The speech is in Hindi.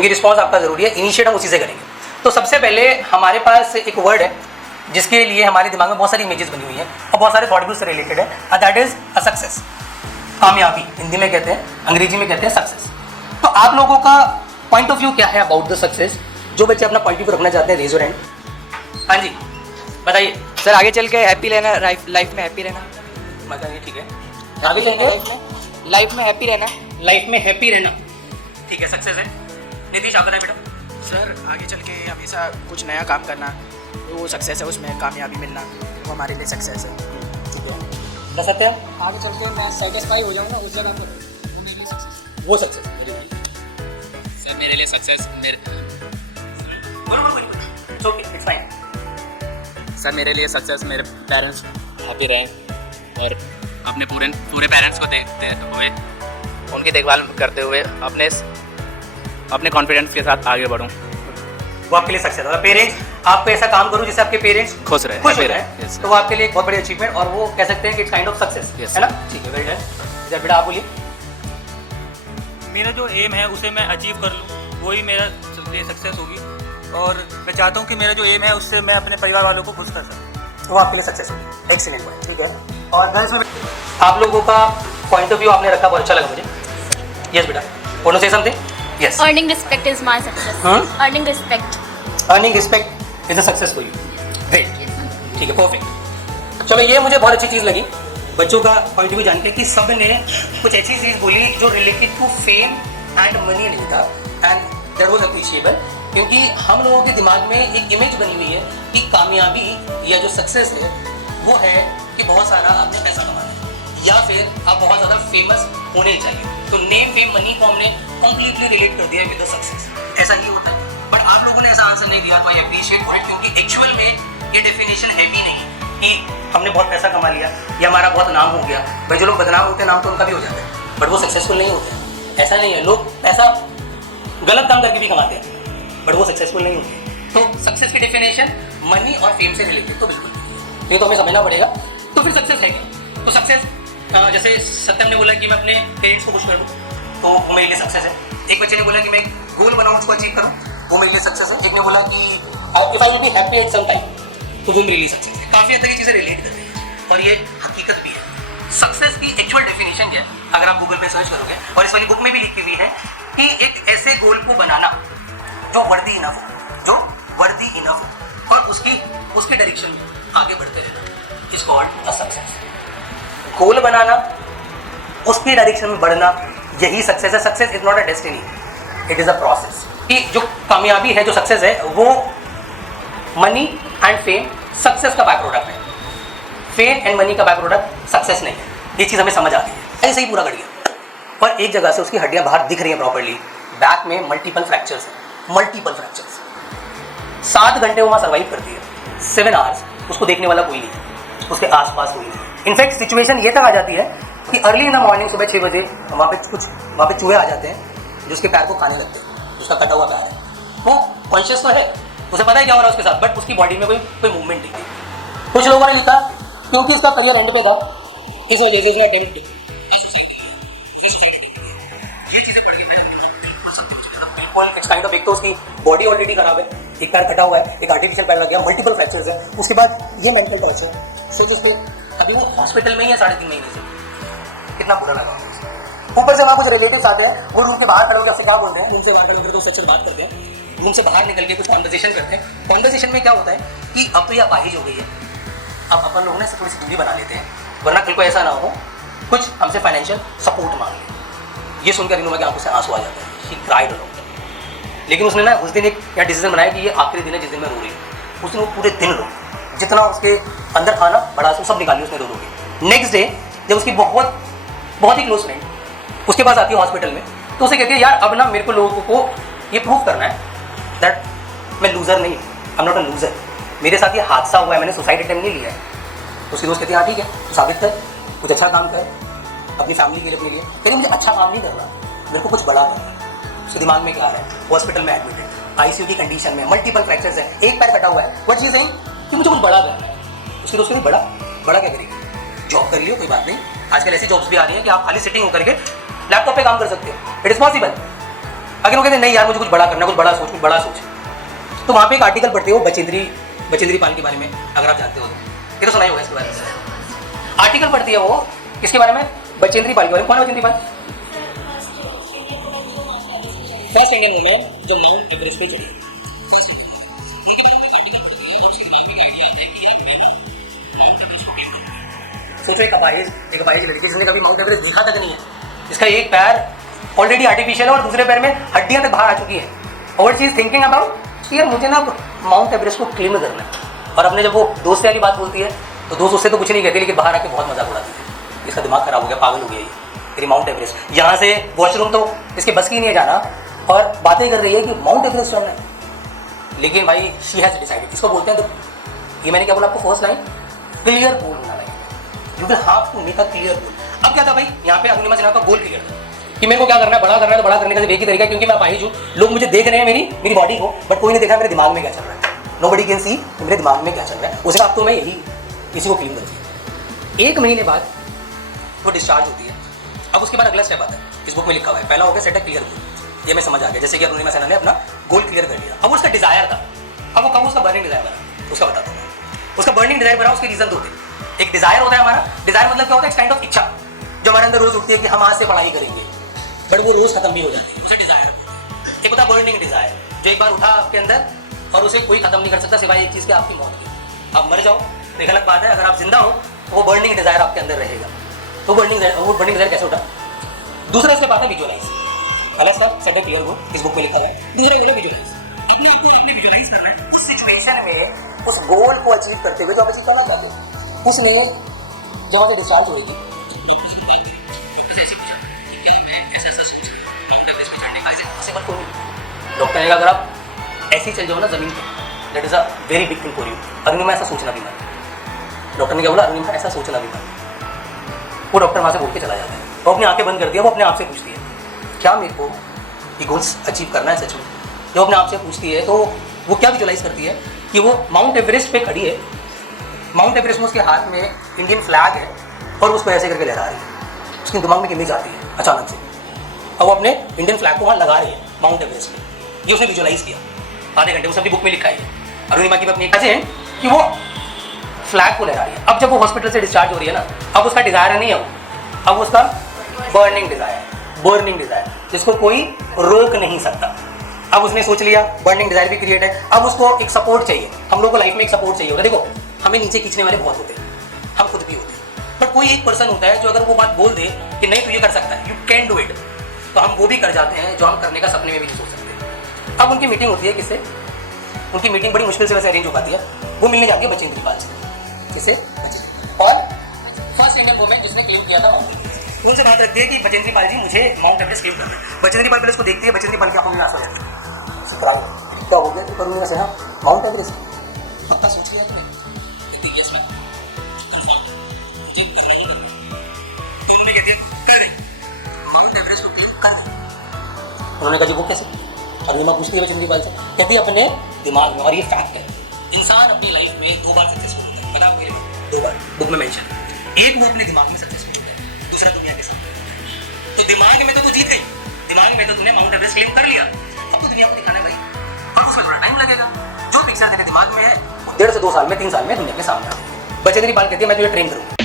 क्योंकि रिस्पॉन्स आपका ज़रूरी है, इनिशिएट हम उसी से करेंगे। तो सबसे पहले हमारे पास एक वर्ड है जिसके लिए हमारे दिमाग में बहुत सारी इमेजेस बनी हुई हैं और बहुत सारे थॉट भी उससे रिलेटेड है, दैट इज़ अ सक्सेस। कामयाबी हिंदी में कहते हैं, अंग्रेजी में कहते हैं सक्सेस। तो आप लोगों का पॉइंट ऑफ व्यू क्या है अबाउट द सक्सेस? जो बच्चे अपना पॉइंट ऑफ व्यू रखना चाहते हैं, रेज योर हैंड। हाँ जी बताइए सर। आगे चल के हैप्पी रहना, लाइफ में हैप्पी रहना। बताइए, ठीक है। आगे चल के लाइफ में हैप्पी रहना। लाइफ में हैप्पी रहना, ठीक है, सक्सेस है। नितीश आप बताएं बेटा। सर आगे चल के हमेशा कुछ नया काम करना, वो सक्सेस है, उसमें कामयाबी मिलना, वो हमारे लिए सक्सेस है। ठीक है, बता सकते हैं आगे चल के मैं सेटिस्फाई हो जाऊँगा उस जगह पर, वो मेरे लिए सक्सेस। वो सक्सेस मेरे लिए। सर मेरे लिए success okay, it's fine. Sir मेरे लिए सक्सेस मेरे पेरेंट्स हैप्पी रहें और अपने पूरे पेरेंट्स को देखते हुए, उनकी देखभाल करते हुए अपने कॉन्फिडेंस के साथ आगे बढ़ूं। वो आपके लिए सक्सेस है। पेरेंट्स आपको ऐसा काम करो जिससे आपके पेरेंट्स खुश रहे, खुश हो happy जाए, रहे। Yes, तो वो आपके लिए एक बहुत बड़ी अचीवमेंट और वो कह सकते हैं कि it's kind of success, Yes, है ना? ठीक है, वेरी डन। जब बेटा आप बोलिए। मेरा जो एम है उसे मैं अचीव कर लूँ, वही मेरा लिए सक्सेस होगी। और मैं चाहता हूँ कि मेरा जो एम है उससे मैं अपने परिवार वालों को खुश कर सकूँ, वो आपके लिए सक्सेस होगी। एक्सीलेंट पॉइंट, ठीक है। और गर्ल्स में आप लोगों का पॉइंट ऑफ व्यू आपने रखा, बहुत अच्छा लगा मुझे। यस बेटा, want to say something? Yes. Earning respect is my success. Earning respect. Earning respect is a success for you. Great, ठीक है, परफेक्ट। चलो, ये मुझे बहुत अच्छी चीज़ लगी बच्चों का पॉइंट ऑफ व्यू जान के कि सब ने कुछ ऐसी चीज़ बोली जो related to fame and money नहीं था, एंड दैट वाज अप्रिशिएबल। क्योंकि हम लोगों के दिमाग में एक इमेज बनी हुई है कि कामयाबी या जो सक्सेस है वो है कि बहुत सारा आपने पैसा कमाना है या फिर आप बहुत ज़्यादा फेमस होने चाहिए। तो नेम फेम मनी को हमने कंप्लीटली रिलेट कर दिया विद द सक्सेस। ऐसा ही होता है, बट आप लोगों ने ऐसा आंसर नहीं दिया, तो आई अप्रिशिएट फॉर इट। क्योंकि एक्चुअल में ये डेफिनेशन है भी नहीं कि हमने बहुत पैसा कमा लिया या हमारा बहुत नाम हो गया। भाई जो लोग बदनाम होते हैं नाम तो उनका भी हो जाता है, बट वो सक्सेसफुल नहीं होते हैं। ऐसा नहीं है, लोग पैसा गलत काम करके भी कमाते हैं बट वो सक्सेसफुल नहीं होते। तो सक्सेस की डेफिनेशन मनी और फेम से रिलेटेड तो बिल्कुल नहीं है, ये तो हमें समझना पड़ेगा। तो फिर सक्सेस है क्या? तो सक्सेस जैसे सत्यम ने बोला कि मैं अपने पेरेंट्स को खुश कर दूँ, तो वो मेरे लिए सक्सेस है। एक बच्चे ने बोला कि मैं गोल बनाऊँ, उसको अचीव करूँ, वो मेरे लिए सक्सेस है। एक ने बोला कि if I will be happy at some time, तो वो मेरे लिए सक्सेस है। काफ़ी हद तक ये चीज़ें रिलेट कर रही हैं और ये हकीकत भी है। सक्सेस की एक्चुअल डेफिनेशन क्या है, अगर आप गूगल पे सर्च करोगे, और इस वाली बुक में भी लिखी हुई है कि एक ऐसे गोल को बनाना जो वर्दी इनफ हो और उसके डायरेक्शन में आगे बढ़ते रहना, इज कॉल्ड अ सक्सेस। गोल बनाना, उसके डायरेक्शन में बढ़ना, यही सक्सेस है। Success is not a destiny, it is a process. कि जो कामयाबी है, जो सक्सेस है, वो मनी एंड फेम सक्सेस का बाय प्रोडक्ट है। फेम एंड मनी का बाय प्रोडक्ट सक्सेस नहीं है। ये चीज़ हमें समझ आती है। ऐसे ही पूरा कर गया और एक जगह से उसकी हड्डियां बाहर दिख रही हैं प्रॉपर्ली, बैक में मल्टीपल फ्रैक्चर्स हैं, 7 घंटे वो वहाँ सर्वाइव करती है, 7 आवर्स। उसको देखने वाला कोई नहीं है, उसके आसपास कोई नहीं है। इनफैक्ट सिचुएशन ये तक आ जाती है कि अर्ली इन द मॉर्निंग, सुबह 6 बजे वहाँ पे चूहे आ जाते हैं जो उसके पैर को खाने लगते हैं। उसका कटा हुआ पैर है, वो कॉन्शियस तो है, उसे पता है क्या हो रहा है उसके साथ, बट उसकी बॉडी में कोई मूवमेंट नहीं थी। कुछ लोगों ने लिखा क्योंकि उसका करियर एंड पे था, इस वजह से उसने अटेम्प्ट किया। एक तो उसकी बॉडी ऑलरेडी खराब है, एक पैर कटा हुआ है, एक आर्टिफिशियल पैर लग गया, मल्टीपल फ्रैक्चर्स है, उसके बाद ये मेंटल टॉर्चर है। सोच उसके अभी वो हॉस्पिटल में ही है 3.5 महीने से, कितना बुरा लगा उसे। ऊपर से वहाँ कुछ रिलेटिव्स आते हैं, वो रूम के बाहर खड़े होकर आपसे क्या बोलते हैं, रूम से बाहर खड़े होकर तो उससे अच्छे बात करते हैं, रूम से बाहर निकल के कुछ कॉन्वर्सेशन करते हैं। कॉन्वर्सेशन में क्या होता है कि अब तो ये अपाहिज हो गई है, अब अपन लोगों ने थोड़ी सी दूरी बना लेते हैं, वरना कल को ऐसा ना हो कुछ हमसे फाइनेंशियल सपोर्ट मांग ले। ये सुनकर रिनुमा के आंखों से आंसू आ जाता है, शी क्राइड अलोन। लेकिन उसने ना उस दिन एक डिसीजन बनाया कि ये आखिरी दिन है जिस दिन मैं रो रही हूँ। उस दिन वो पूरे दिन रो, जितना उसके अंदर था ना बड़ा सब निकाली उसने रो के। नेक्स्ट डे जब उसकी बहुत ही क्लोज फ्रेंड उसके पास आती है हॉस्पिटल में, तो उसे कहती है यार अब ना मेरे को लोगों को ये प्रूव करना है दैट मैं लूज़र नहीं हूँ, I am not a loser, मेरे साथ ये हादसा हुआ है, मैंने सुसाइड अटेम्प्ट नहीं लिया है। तो उसकी दोस्त कहती है हाँ ठीक है, तो साबित कर, कुछ अच्छा काम कर अपनी फैमिली के लिए, अपने लिए। कहती मुझे अच्छा काम नहीं करना, मेरे को कुछ बड़ा करना है। उसके दिमाग में क्या है, हॉस्पिटल में एडमिट है, आईसीयू की कंडीशन में, मल्टीपल फ्रैक्चर्स है, एक पैर कटा हुआ है, व्हाट शी इज सेइंग कि मुझे कुछ बड़ा करना है। उसके दोस्त कहती बड़ा क्या करेगी, जॉब कर लियो, कोई बात नहीं, आजकल ऐसी जॉब्स भी आ रही हैं कि आप खाली सिटिंग होकर के लैपटॉप पे काम कर सकते हो, इट इज़ पॉसिबल। अगर वो कहते हैं नहीं यार मुझे कुछ बड़ा करना, कुछ बड़ा सोच, तो वहाँ पे एक आर्टिकल पढ़ते हो बचेंद्री पाल के बारे में, अगर आप जानते हो तो। ये तो सुना ही होगा इसके बारे में। आर्टिकल पढ़ती है वो किसके बारे में? बचेंद्री पाल के बारे में। कौन है Bachendri Pal? First Indian women जो माउंट एवरेस्ट पे चढ़ी। उनके बारे में एक आर्टिकल पढ़ती है और उसके दिमाग में एक आइडिया आता है कि यार मैं ना माउंट एवरेस्ट को क्लेम करूँ। सोचो एक अपाहिज लड़की जिसने कभी माउंट एवरेस्ट देखा तक नहीं है, इसका एक पैर ऑलरेडी आर्टिफिशियल है और दूसरे पैर में हड्डियां तक बाहर आ चुकी है, और शी इज थिंकिंग अबाउट यार मुझे ना माउंट एवरेस्ट को क्लेम करना है। और अपने जब वो दोस्त वाली बात बोलती है तो दोस्त उससे तो कुछ नहीं कहते, लेकिन बाहर आके बहुत मजाक उड़ाती है, इसका दिमाग खराब हो गया, पागल हो गया ये, तेरी माउंट एवरेस्ट यहाँ से वॉशरूम तो इसके बस की नहीं है जाना, और बातें कर रही है कि माउंट एवरेस्ट चढ़ना है। लेकिन भाई शी हैज डिसाइडेड, इसको बोलते हैं तो ये मैंने क्या बोला आपको, फर्स्ट लाइन क्लियर गोल होना चाहिए, you will have to make a clear goal. अब क्या था भाई, यहाँ पे अरुणिमा सिन्हा का गोल क्लियर था कि मेरे को क्या करना है, बड़ा करना है, तो बड़ा करने का सिर्फ एक ही तरीका है, क्योंकि मैं अपाहिज हूँ, लोग मुझे देख रहे हैं मेरी बॉडी को, बट कोई नहीं देख रहा मेरे दिमाग में क्या चल रहा है, नोबडी कैन सी मेरे दिमाग में क्या चल रहा है। उसका अब तो मैं यही किसी को क्लीन करती हूँ। 1 महीने बाद वो डिस्चार्ज होती है। अब उसके बाद अगला स्टेप आता है, इस बुक में लिखा हुआ है, पहला हो गया सेट अ क्लियर गोल, ये मैं समझ आ गया, जैसे कि अरुणिमा सिन्हा ने अपना गोल क्लियर कर लिया। अब उसका डिजायर था, अब वो कब उसका बर्निंग डिजायर बना, उसका बताता हूँ। उसका बर्निंग डिजायर बना, उसके रीजन 2 थे। एक डिजायर होता है हमारा, डिजायर मतलब क्या होता है, काइंड ऑफ इच्छा जो हमारे अंदर रोज उठती है कि हम आज से पढ़ाई करेंगे, बट वो रोज खत्म भी हो जाती है, उसे डिजायर। एक होता है बर्निंग डिजायर, जो एक बार उठा आपके अंदर और उसे कोई खत्म नहीं कर सकता सिवाय एक चीज की, आपकी मौत की। आप मर जाओ तो एक अलग बात है, अगर आप जिंदा हो तो वो बर्निंग डिजायर आपके अंदर रहेगा। तो बर्निंग डिजायर कैसे उठा? दूसरा उसके बाद है विजुअलाइज, पहला इसका सेट अ क्लियर गोल, इस बुक में लिखा है। दूसरा गोल है विजुअलाइज, अपने आप को आपने विजुअलाइज करना है उस सिचुएशन में, उस गोल को अचीव करते हुए जो आप अचीव करना चाहते हो, उसमें जहाँ से डिस्चार्ज होगी डॉक्टर ने कहा अगर आप ऐसे ही चल जाओ ना जमीन पे, that is a very big thing for you. Arunima ऐसा सोचना भी मत। डॉक्टर ने क्या बोला, अरुणिमा ऐसा सोचना भी मत। वो डॉक्टर वहाँ से बोल के चला जाता है, वो अपनी आंखें बंद करती है, वो अपने आप से पूछती है क्या मेरे को ये गोल्स अचीव करना है सच में। जब अपने आप से पूछती है तो वो क्या विजुअलाइज करती है कि वो माउंट एवरेस्ट पे खड़ी है, माउंट एवरेस्ट में उसके हाथ में इंडियन फ्लैग है और उसको ऐसे करके लहरा रही है। उसके दिमाग में इमेज आती है अचानक से, और वो अपने इंडियन फ्लैग को वहाँ लगा रही है माउंट एवरेस्ट में। ये उसने विजुअलाइज किया आधे घंटे, उस अपनी बुक में लिखा है अरुणिमा की अपनी पेशेंट कि वो फ्लैग को लहरा रही है। अब जब वो हॉस्पिटल से डिस्चार्ज हो रही है ना, अब उसका डिजायर नहीं है, अब उसका बर्निंग डिजायर जिसको कोई रोक नहीं सकता। अब उसने सोच लिया, बर्निंग डिजायर भी क्रिएट है, अब उसको एक सपोर्ट चाहिए। हम लोग को लाइफ में एक सपोर्ट चाहिए होता है। देखो हमें नीचे खींचने वाले बहुत होते हैं, हम खुद भी होते हैं, बट कोई एक पर्सन होता है जो अगर वो बात बोल दे कि नहीं तू ये कर सकता है, यू कैन डू इट, तो हम वो भी कर जाते हैं जो हम करने का सपने में भी नहीं सोच सकते। अब उनकी मीटिंग होती है किससे? उनकी मीटिंग बड़ी मुश्किल से वैसे अरेंज हो पाती है। वो मिलने जाती है बचेंद्री पाल से, किससे? और फर्स्ट इंडियन वुमेन जिसने क्लेम किया था माउंट एवरेस्ट, उनसे बात करती है कि बचेंद्री पाल जी मुझे माउंट एवरेस्ट क्लेम करना है। बचेंद्री पाल पहले उसको देखती है, बचेंद्री पाल की आंखों में आंसू आ जाते हैं। क्या हो गया? तो करूँगा से माउंट एवरेस्ट पक्का सोच लिया तुमने? यस मैम, तो उन्होंने कहती है कर दे, माउंट एवरेस्ट को क्लेम कर दे। उन्होंने कहा जी वो कैसे? अरुणिमा पूछती है बचेंद्री पाल से, कहती है अपने दिमाग में, और ये फैक्ट है, इंसान अपनी लाइफ में 2 बार सक्सेसफुल होता है, पता आपके लिए 2 बार बुक में मेंशन है। एक वो अपने दिमाग में सक्सेसफुल होता है, दूसरा दुनिया के साथ। तो दिमाग में तो तू जीत गई, दिमाग में तो तूने माउंट एवरेस्ट क्लेम कर लिया, अब तो दुनिया को दिखाना है भाई, और उसमें थोड़ा टाइम लगेगा। जो पिक्चर तेरे दिमाग में है 1.5 से 2 साल में, 3 साल में दुनिया के सामने आ। बचेंद्री पाल कहती है मैं तुझे ट्रेन करूँगा।